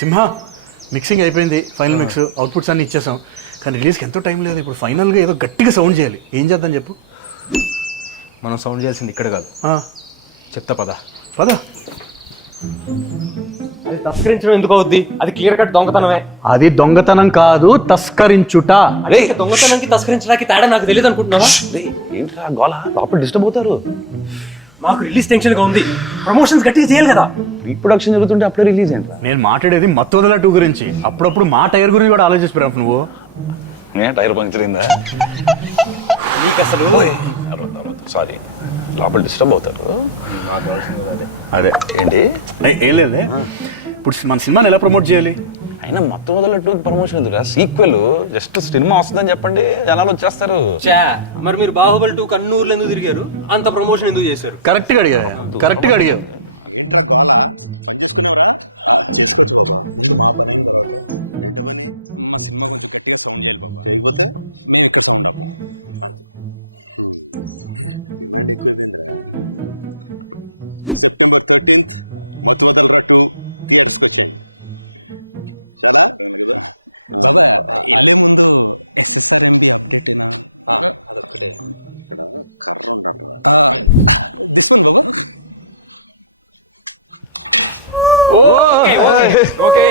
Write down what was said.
సింహ mixing అయిపోయింది, final mix outputs అన్ని ఇచ్చేసాం, కానీ రిలీజ్కి ఎంతో టైం లేదు. ఇప్పుడు ఫైనల్గా ఏదో గట్టిగా సౌండ్ చేయాలి. ఏం చేద్దాం చెప్పు? మనం సౌండ్ చేయాల్సింది ఇక్కడ కాదు, చెప్తా పద. అది తస్కరించడం ఎందుకు అవుద్ది? అది క్లియర్ కట్ దొంగతనమే. అది దొంగతనం కాదు, తస్కరించుట. అదే దొంగతనానికి తస్కరించడానికి తేడా నాకు తెలియదు అనుకుంటున్నావా? ఏంట్రా గోళ, లోపల డిస్టర్బ్ అవుతారు. మాకు రిలీజ్ టెన్షన్ గా ఉంది, ప్రమోషన్స్ గట్టిగా చేయాలి కదా. రీప్రొడక్షన్ జరుగుతుంటే అప్పుడే రిలీజ్ ఏంట్రా? నేను మాట్లాడేది మత్తోదల 2 గురించి. అప్పుడప్పుడు మా టైర్ గురించి కూడా ఆలోచిస్తున్నావు నువ్వు. టైర్ పంక్చర్ అయిందా? నీకు అసలు సారీ, లోపల డిస్టర్బ్ అవుతారు. అదే ఏంటి? ఏం లేదే. ఇప్పుడు మన సినిమాని ఎలా ప్రమోట్ చేయాలి? అయినా మొత్తం మొదలట్టు ప్రమోషన్ ఎందుకు? సీక్వెల్ జస్ట్ సినిమా వస్తుందని చెప్పండి, జనాలు వచ్చేస్తారు. మరి మీరు బాహుబలి 2 కన్నూరులో ఎందుకు తిరిగారు? అంత ప్రమోషన్ ఎందుకు చేశారు? కరెక్ట్గా అడిగావు. ఓకే